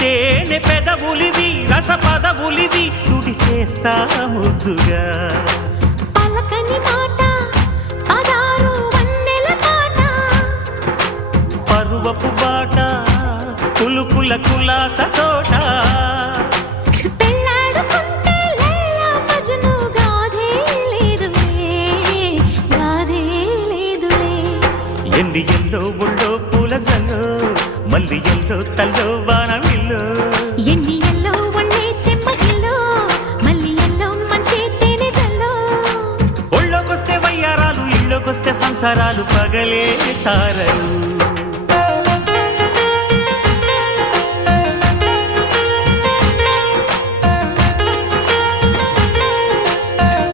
తేనె పెదవులివి రస పదవులివి తుడి చేస్తా ముద్దుగా పలకని మాట పదారు వన్నెల పాట పరువపు బాట కులుకుల కులాస తోట పెళ్ళాడుకుంటే లైలా మజ్ను గాథే లేదులే ఎన్ని ఎల్లో ఒళ్ళో పూల జల్లో మల్లి ఎల్లో తల్లో వానవిల్లో ఎన్ని ఎల్లో ఒళ్ళే చెమ్మగిల్లో మల్లి ఎల్లో మంచి తేనె జల్లో ఒళ్ళోకొస్తే వయ్యారాలు ఇళ్ళోకొస్తే సంసారాలు పగలే తారలు